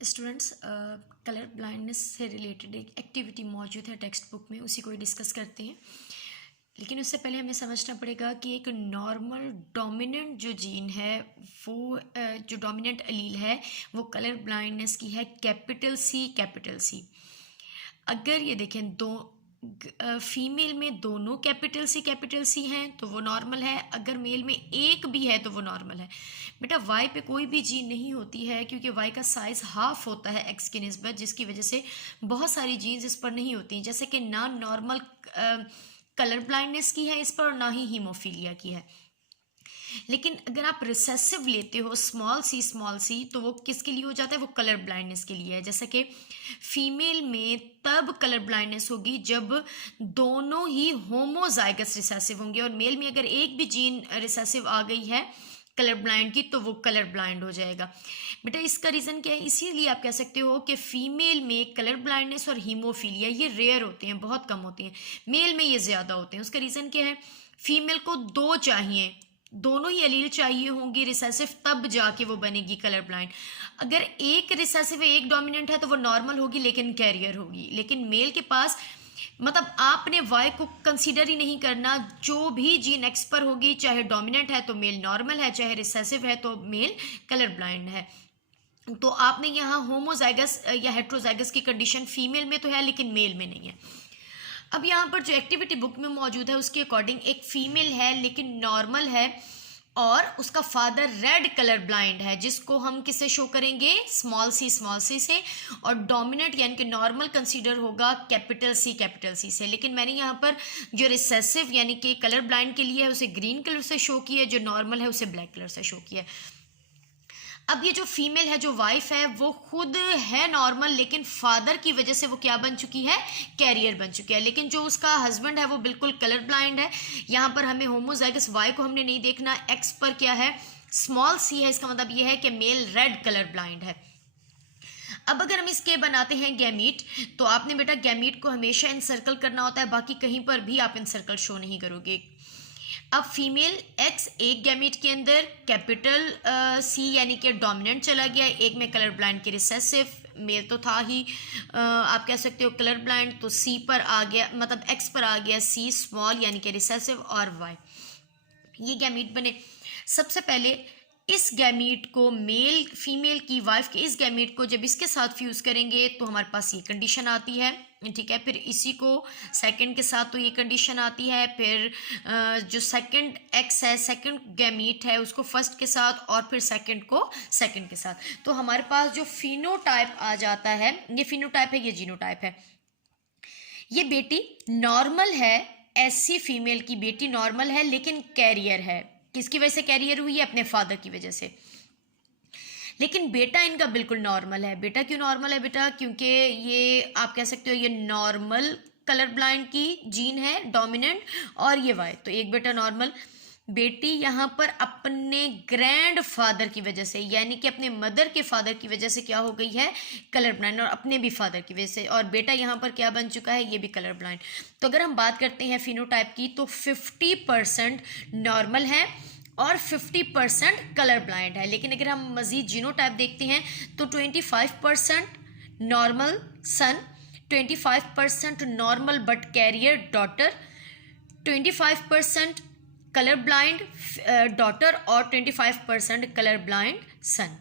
Students, colour blindness से related एक activity मौजूद है टेक्स्ट बुक में, उसी को ही डिस्कस करते हैं। लेकिन उससे पहले हमें समझना पड़ेगा कि एक नॉर्मल डोमिनेंट जो जीन है वो जो डोमिनेंट एलील है वो कलर ब्लाइंडनेस की है कैपिटल सी। अगर ये देखें दो फीमेल में दोनों कैपिटल सी हैं तो वो नॉर्मल है, अगर मेल में एक भी है तो वो नॉर्मल है। बेटा वाई पे कोई भी जीन नहीं होती है क्योंकि वाई का साइज़ हाफ होता है एक्स की निस्बत, जिसकी वजह से बहुत सारी जीन्स इस पर नहीं होती, जैसे कि ना नॉर्मल कलर ब्लाइंडनेस की है इस पर और ना ही हीमोफीलिया की है। लेकिन अगर आप रिसेसिव लेते हो स्मॉल सी तो वो किसके लिए हो जाता है, वो कलर ब्लाइंडनेस के लिए है। जैसे कि फीमेल में तब कलर ब्लाइंडनेस होगी जब दोनों ही होमोजाइगस रिसेसिव होंगे, और मेल में अगर एक भी जीन रिसेसिव आ गई है कलर ब्लाइंड की तो वो कलर ब्लाइंड हो जाएगा। बेटा इसका रीज़न क्या है, इसीलिए आप कह सकते हो कि फीमेल में कलर ब्लाइंडनेस और हीमोफीलिया ये रेयर होते हैं, बहुत कम होते हैं, मेल में ये ज़्यादा होते हैं। उसका रीज़न क्या है, फीमेल को दो चाहिए, दोनों ही एलील चाहिए होंगी रिसेसिव, तब जाके वो बनेगी कलर ब्लाइंड। अगर एक रिसेसिव है एक डोमिनेंट है तो वो नॉर्मल होगी लेकिन कैरियर होगी। लेकिन मेल के पास मतलब आपने वाई को कंसीडर ही नहीं करना, जो भी जीन एक्स पर होगी, चाहे डोमिनेंट है तो मेल नॉर्मल है, चाहे रिसेसिव है तो मेल कलर ब्लाइंड है। तो आपने यहाँ होमोजाइगस या हेट्रोजाइगस की कंडीशन फीमेल में तो है लेकिन मेल में नहीं है। अब यहाँ पर जो एक्टिविटी बुक में मौजूद है उसके अकॉर्डिंग एक फीमेल है लेकिन नॉर्मल है और उसका फादर रेड कलर ब्लाइंड है, जिसको हम किससे शो करेंगे, स्मॉल सी से, और डोमिनेंट यानी कि नॉर्मल कंसीडर होगा कैपिटल सी से। लेकिन मैंने यहाँ पर जो रिसेसिव यानी कि कलर ब्लाइंड के लिए है उसे ग्रीन कलर से शो किया है, जो नॉर्मल है उसे ब्लैक कलर से शो किया है। अब ये जो फीमेल है जो वाइफ है वो खुद है नॉर्मल, लेकिन फादर की वजह से वो क्या बन चुकी है, कैरियर बन चुकी है। लेकिन जो उसका हस्बैंड है वो बिल्कुल कलर ब्लाइंड है। यहाँ पर हमें होमोजाइगस वाई को हमने नहीं देखना, एक्स पर क्या है, स्मॉल सी है, इसका मतलब ये है कि मेल रेड कलर ब्लाइंड है। अब अगर हम इसके बनाते हैं गैमीट, तो आपने बेटा गैमीट को हमेशा इनसर्कल करना होता है, बाकी कहीं पर भी आप इनसर्कल शो नहीं करोगे। अब फीमेल एक्स एक गैमीट के अंदर कैपिटल सी यानी कि डोमिनेंट चला गया, एक में कलर ब्लाइंड के रिसेसिव, मेल तो था ही, आप कह सकते हो कलर ब्लाइंड, तो सी पर आ गया, मतलब एक्स पर आ गया सी स्मॉल यानी कि रिसेसिव और वाई, ये गैमीट बने। सबसे पहले इस गैमीट को मेल फीमेल की वाइफ के इस गैमीट को जब इसके साथ फ्यूज़ करेंगे तो हमारे पास ये कंडीशन आती है, ठीक है। फिर इसी को सेकंड के साथ तो ये कंडीशन आती है, फिर जो सेकंड एक्स है सेकंड गैमीट है उसको फर्स्ट के साथ, और फिर सेकंड को सेकंड के साथ। तो हमारे पास जो फिनोटाइप आ जाता है, ये फिनोटाइप है, ये जीनोटाइप है। ये बेटी नॉर्मल है, ऐसी फीमेल की बेटी नॉर्मल है लेकिन कैरियर है। किसकी वजह से कैरियर हुई है, अपने फादर की वजह से। लेकिन बेटा इनका बिल्कुल नॉर्मल है। बेटा क्यों नॉर्मल है बेटा, क्योंकि ये आप कह सकते हो ये नॉर्मल कलर ब्लाइंड की जीन है डोमिनेंट, और ये वाई, तो एक बेटा नॉर्मल। बेटी यहाँ पर अपने ग्रैंड फादर की वजह से यानी कि अपने मदर के फादर की वजह से क्या हो गई है, कलर ब्लाइंड, और अपने भी फादर की वजह से, और बेटा यहाँ पर क्या बन चुका है, ये भी कलर ब्लाइंड। तो अगर हम बात करते हैं फिनोटाइप की तो 50% नॉर्मल है और 50% कलर ब्लाइंड है। लेकिन अगर हम मज़ीद जीनोटाइप देखते हैं तो 25% normal son, 25% normal but carrier daughter, 25% colour blind daughter और 25% कलर ब्लाइंड सन।